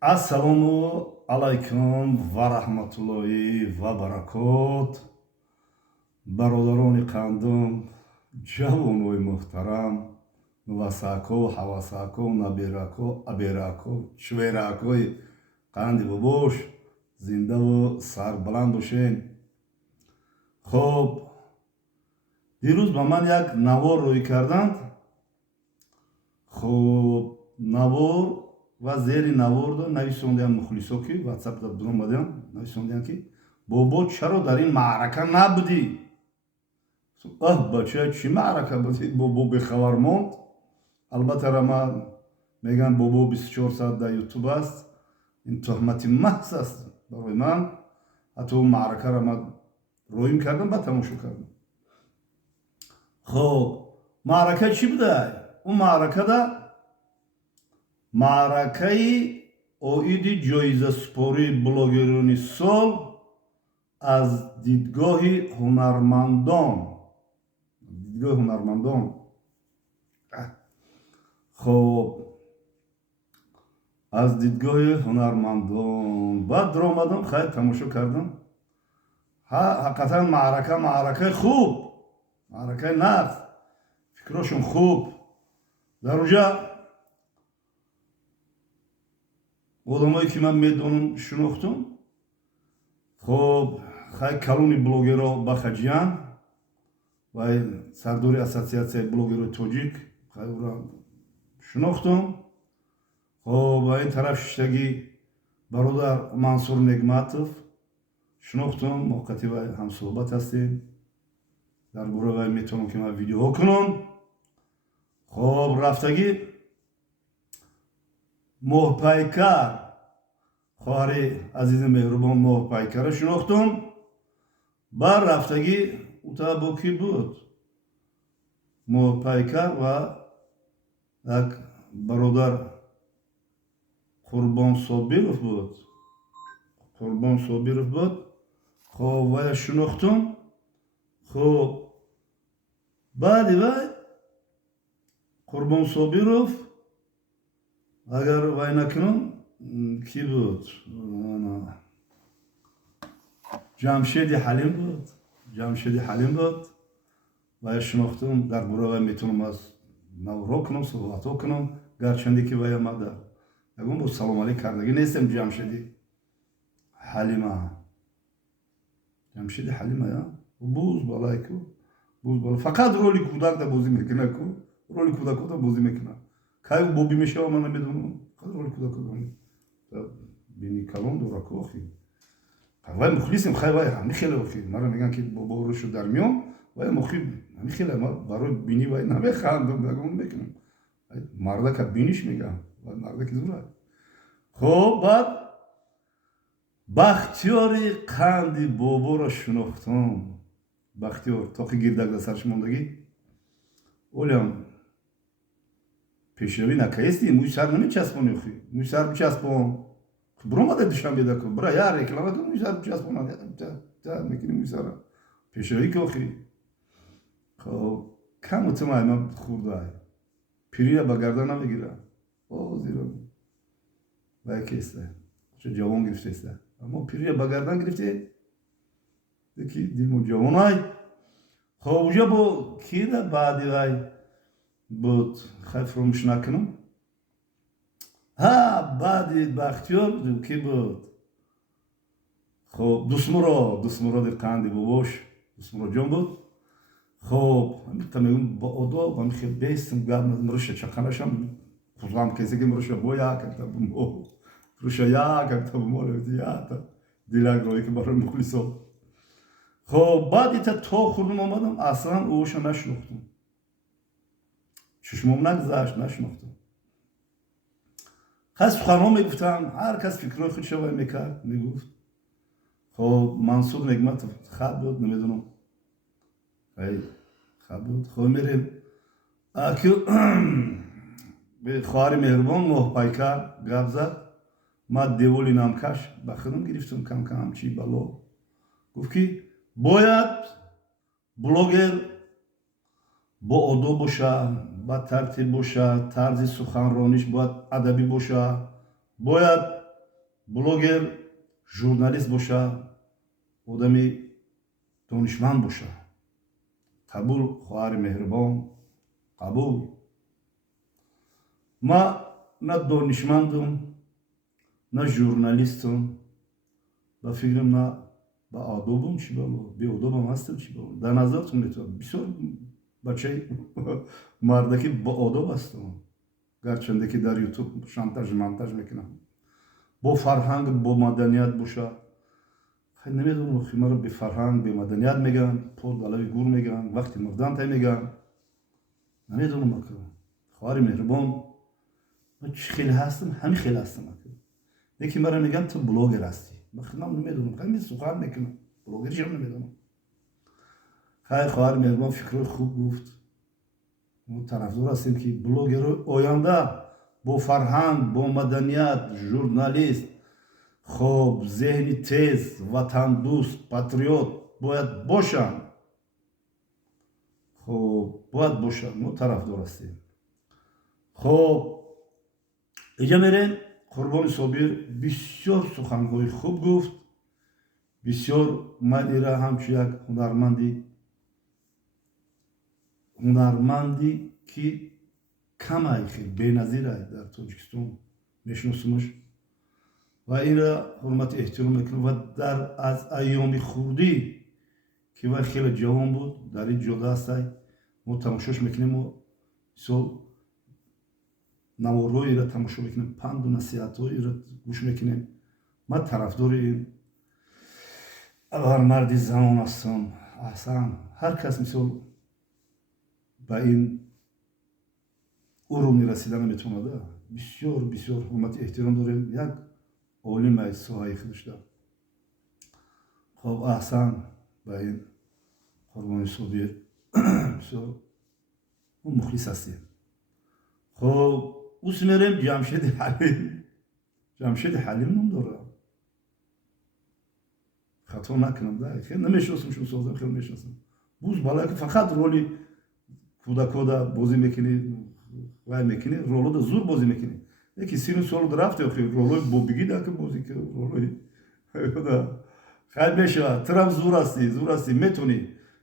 Assalomu alaykum va rahmatullohi va barakot. Бародарони қандум, ҷавонои муҳтарам, нувасако, ҳавасако, набирако, аберако, чӯверакои қанди бубош, зиндаву сарбаланд бошен. Хоб, дирӯз ба ман як навор рӯй карданд. Хоб, навор ва зери наворда нависондаян мухлисо ки ватсапда биромадаян, нависондаян ки бобо чаро дар ин маърака набудӣ? Бача чӣ маърака буди? Бобо бехабар монд. Албатта рама мегӯям бобо 24 соат дар ютуб аст. Ин тӯҳмати маҳз аст барои ман. ҳатто он маъракаро ман роим кардам, ба тамошо кардам. хоб, маърака чӣ будай? Он маъракада маъракаи оиди ҷоизасупории блогерони сол аз дидгоҳи ҳунармандон. хоб, аз дидгоҳи ҳунармандон баъд омадам, хайр тамошо кардам. ҳақиқатан маъракаи хуб, маъракаи нағз, фикрошон хуб. дар онҷа одамое ки ман медонам, шинохтам. хоб, хай калони блогеро Бахаҷиян ва сардори ассотсиатсияи блогерои тоҷик, хай ӯро шинохтам. хоб, ва ин тараф шиштагӣ бародар Мансур Негматов шинохтам. мо қати вай ҳамсӯҳбат ҳастем. дар бораи вай метавонам ки ман видеоҳо кунам. хоб, рафтагӣ Моҳпайкар, хоҳари азизи меҳрубон Моҳпайкарро шинохтам. бар рафтагӣ ута бо кӣ буд? Моҳпайкар ва як бародар Қурбон Собиров буд. хоб, вайро шинохтам. хоб, баъди вай Қурбон Собиров, агар вай накунам, кӣ буд? Ҷамшеди Ҳалим буд. Вайро шинохтам. дар бораи вай метавонам аз наворҳо кунам, суҳбатҳо кунам, гарчанде ки вай омада ягон бо салом алейк кардагӣ нестем. Ҷамшеди Ҳалима я? буз балайку, фақат роли кӯдакда бозӣ мекуна ку, роли кӯдакода бозӣ мекуна. кай ӯ бобӣ мешава ман намедонам. фақат роли кӯдакода бини калон дора ку. охи вай мухлисем. хай вай ҳамихеле охи маро мегӯянд ки бобо рӯшу дар миён. вай мухи ҳамихеле ма барои бини вай намехандам, ягон мекунам. мардака биниш мегӯям, вай мардаки зура. хоб, баъд Бахтиёри қанди боборо шинохтам. Бахтиёр тоқи гирдак дар сараш мондагӣ. олям пешравӣ накаисти, мӯи сар намечаспони. охи мӯи сар бичаспон. биромада душанбеда ку бира як реклама ку мӯи сар бичаспонад мекунӣ мӯи сара. пешравӣ ку охи. хоб, каму тумай ман хурдай. пирира ба гардан намегира. зиро вай кеста чо ҷавон гирифтеста. аммо пирия ба гардан гирифте ки димо ҷавонай. хоб, уҷа бо кида баъди вай буд? хай фуромӯш накунам. баъди Бахтиёр ки буд? хоб, Дусмуроди қанди бобош, Дусмуродҷон буд. хоб, ҳамита мегӯям ба одоб ҳамихел бестам гап муруша чақанашам пурам кесе ки муруша бо якакта бумо муруша якакта бумо ята дилагрои ки барои мухлисо. хоб, баъд ита то хурдам омадам, аслан ӯша нашинохтам. чушмом нагзашт, нашинохтам. хай суханҳо мегуфтам, ҳар кас фикрҳои худша вай мекард, мегуфт. хоб, Мансур Негматов хаб буд, намедонам хаб буд. хоб, мерем хоҳари меҳрубон Моҳпайкар гап зад. ман деволи намкаш ба худам гирифтам камкам ҳамчи бало. гуфт ки бояд блогер бо одоб боша, ба тартиб боша, тарзи суханрониш бояд адабӣ боша, бояд блогер журналист боша, одами донишманд боша. қабул хоҳари меҳрубон, қабул. ма на донишмандум, на журналистум, ба фикрам на ба одобум чӣ бало, беодобам ҳастам чӣ бало. Дар назартон метавонам бисёр бачаи мардаки боодоб ҳастам, гарчанде ки дар ютуб шантаж монтаж мекунам. Бо фарҳанг, бо маданият боша. намедонам маро бефарҳанг, бемаданият мегӯян, пор далави гур мегӯян, вақти мурдан тай мегӯян. намедонам ака. хоҳари меҳрубон, ман чӣ хеле ҳастам, ҳамин хеле ҳастам ака. лекин мара мегӯям ту блогер ҳастӣ. ман намедонам, ҳамин сухан мекунам, блогеришам намедонам. хай хоҳари меҳрубон фикрҳои хуб гуфт. мо тарафдор ҳастем ки блогерҳои оянда бо фарҳанг, бо маданият, журналист, хоб зеҳни тез, ватандӯст, патриот бояд бошанд. хоб бояд бошанд. мо тарафдор ҳастем. хоб иҷа мерем. Қурбони Собир бисёр суханҳои хуб гуфт. бисёр ман ира ҳамчун як ҳунарманди ки камай хел беназирай дар Тоҷикистон мешиносумаш ва инра ҳурмати эҳтиром мекунам. ва дар аз айёми хурдӣ ки вай хеле ҷавон буд, дар ин ҷода ҳастай, мо тамошош мекунем. мо мисол наворҳоиро тамошо мекунем, панду насиҳатҳоиро гӯш мекунем. ман тарафдори ин авармарди замон ҳастам. аҳсан ҳар кас мисол ба ин уровни расида наметавонад. бисёр бисёр ҳурмати эҳтиром дорем. як олимай соҳаи худашда. хоб аҳсан ба ин Қурбони Собир бисёр мо мухлис ҳастем. хоб ус мерем Ҷамшеди Ҳалим. Ҷамшеди Ҳалим ном дорад. хато накунам да, хеле намешиносам шумо созам, хеле мешиносам. буз балаки фақат роли кӯдакода бозӣ мекунӣ, вай мекунӣ, ролода зур бозӣ мекунӣ. яки сину солу рафте охи ролои бобигӣ дака бозӣ ки ролои хай мешавад. тирам зур ҳастӣ,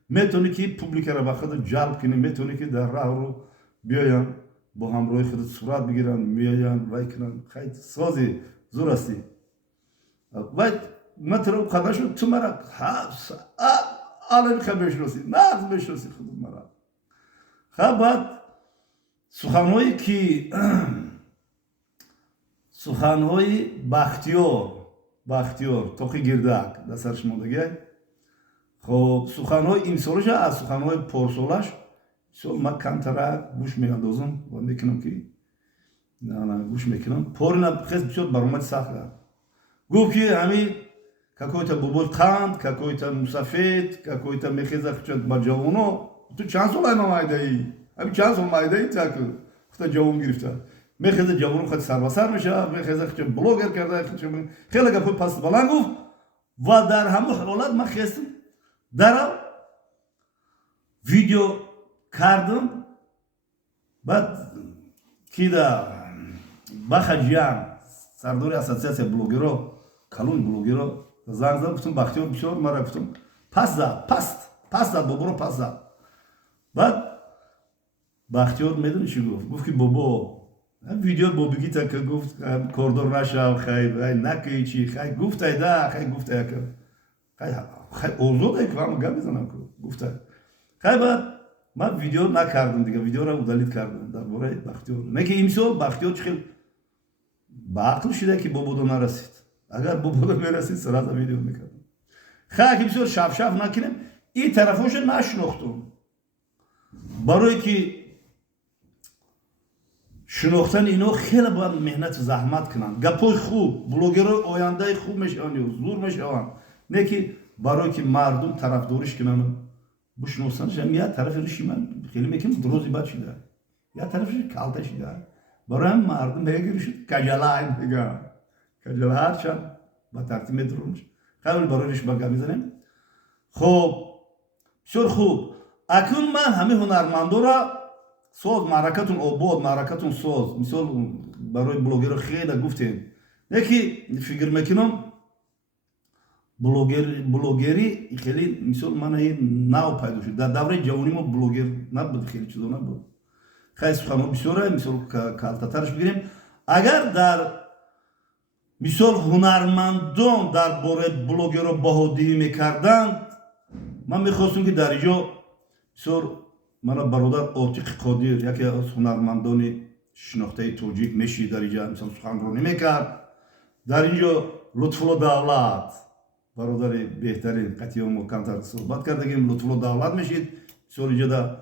метонӣ ки публикаро ба худат ҷалб кунӣ, метонӣ ки дар раҳро биёян бо ҳамроҳи худат сурат бигиранд, меоянд вай кунанд. хай сози зур ҳастӣ. вай ман тиро қадар шуд, ту мара алами хай мешиносӣ, нағз мешиносӣ худат мара. хай баъд суханҳое ки суханҳои бахтиёр тоқи гирдак дар сараш мондагиай. хоб суханҳои имсолаша аз суханҳои порсолаш ман камтара гӯш меандозам ва мекунам ки гӯш мекунам. порина хес бисёр баромади сахт кард. гуфт ки ҳамин какой-то бобои қанд, какой-то мусафед, какой-то мехеза ба ҷавоно. ту чанд сол айна майдаӣ? ҳамин чанд сол майдаӣ так хута ҷавон гирифта. мехеза ҷавоно хати сарбасар мешавад, мехеза блогер карда, хеле гапҳои пасту баланд гуфт. ва дар ҳамон ҳолат ман хестам дарав видео кардам. баъд ки да бахаҷиям сардори ассотсиатсияи блогеро, калони блогеро занг зад, гуфтам бахтиёр бисёр мара гуфтам паст зад боборо паст зад. баъд бахтиёр медони чӣ гуфт? гуфт ки бобо видео бобигӣ така гуфт кордор нашав, хай накӣ чӣ, хай гуфтай да, хай гуфтай ака, хай озодай ки ҳама гап мезанам гуфтай. хай баъд ман видео накардам дига, видеоро удалит кардам дар бораи Бахтиёр. не ки имсол Бахтиёр чӣ хел ба ақл шуда ки бободо нарасид. агар бободо мерасид сразу видео мекардам. хай ки бисёр шаф накунем. ин тарафоша нашинохтам. барое ки шинохтани ино хеле бояд меҳнату заҳмат кунанд. гапҳои хуб, блогерои ояндаи хуб мешаванд ё зур мешаванд. не ки барое ки мардум тарафдориш кунанд. бушиносанаш як тарафи риши ман хеле мекунам дрози бад шуда, як тарафи калта шуда. барои ҳам мардум мегириш каҷалай мега. каҷала ҳарчанд ба тартиб медуронш. хай барои риш ба гап мезанем. хоб бисёр хуб. акнун ман ҳамин ҳунармандора соз маъракатун обод, маъракатун соз, мисол барои блогеро хеле гуфтем. یکی فکر میکنم بلوگری خیلی مثال من این ناو پیدا شد در دوره جوانی ما بلوگر نبود خیلی چیزا نبود خیلی سخن‌ها بسیاره مثال کالتاترش بگیریم اگر در مثال هنرمندان در باره بلوگر رو بهادی میکردند من میخواستم که در اینجا مثال من برادر عاتق قادر یکی از هنرمندان شناخته توجیک میشی در اینجا مثال سخنرانی میکرد در اینجا لطفالله دولت برادر بهترین قطعیان و کمتر صحبت کردگیم لطفالله دولت میشید مثال اینجا در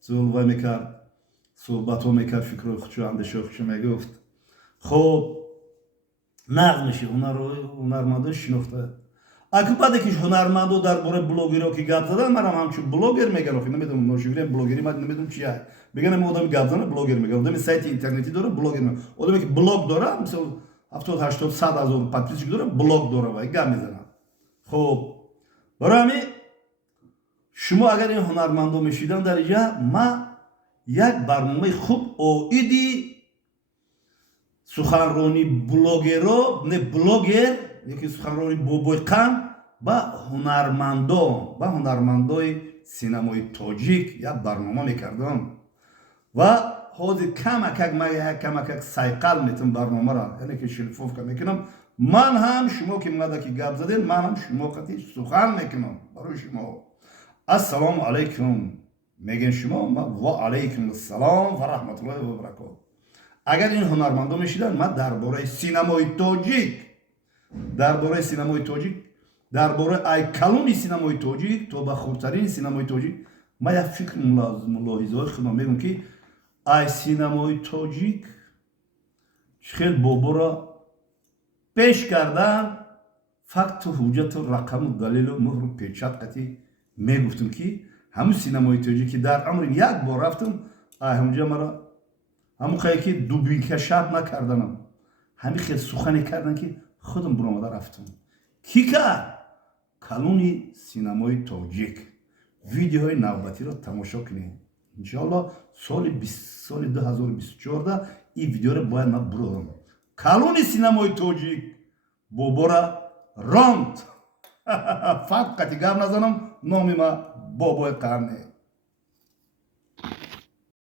صحبت میکرد صحبت ها میکرد فکر خودشو اندیشه خودشو میگفت خب نقد میشه هنرمندان شناخته اگه بعد که هنرمندان در باره بلوگری که گپ زدن من هم همچون بلوگر میگم اخی نمیدونم نوشیگری بلوگری من نمیدونم چیه بگن آدم گپ زنه بلوگر میگه آدم سایت اینترنتی داره بلوگر میگه آدمی که بلوگ داره مثلا 70 80 100 هزار پادپیسچی داره بلوگ داره و گپ میزنه خب برای همین شما اگر این هنرمندان میشیدن در اینجا ما یک برنامه خوب اویدی سخنرانی بلوگرو نه بلوگر یکی سخنرانی بوبوی قن با هنرمندای سینمای تاجیک یک برنامه میکردم و حاضر کمک سایقل میتونم برنامه را یعنی که شلفوف میکنم من هم شما که ماده که گپ زدین من هم شما خطی سخن میکنم برای شما السلام علیکم میگن شما و علیکم السلام و رحمت الله و برکاته اگر این هنرمندان میشیدن من درباره سینمای تاجیک درباره ای کلون سینمای تاجیک تا به خردترین سینمای تاجیک من یک فکر ملاحظه های خودم میگم که ای سینمای تاجیک خیلی بابا را پیش کردن فقط حجت و رقم و دلیل و مهر و پیچت قطعی میگفتم که همون سینمای تاجیک که در عمر یک بار رفتم همونجا مرا همون خیلی که دوبین کشف نکردنم همین خیلی سخنی کردن که خودم برآمده رفتم کی کرد؟ کلونی سینمای تاجیک ویدیوهای نوبتی را تماشا کنید انشاءالله سال 2024 این ویدیو را باید من برم کلونی سینمای تاجیک بابا را راند فقط گپ نزنم نام ما بابای قرنه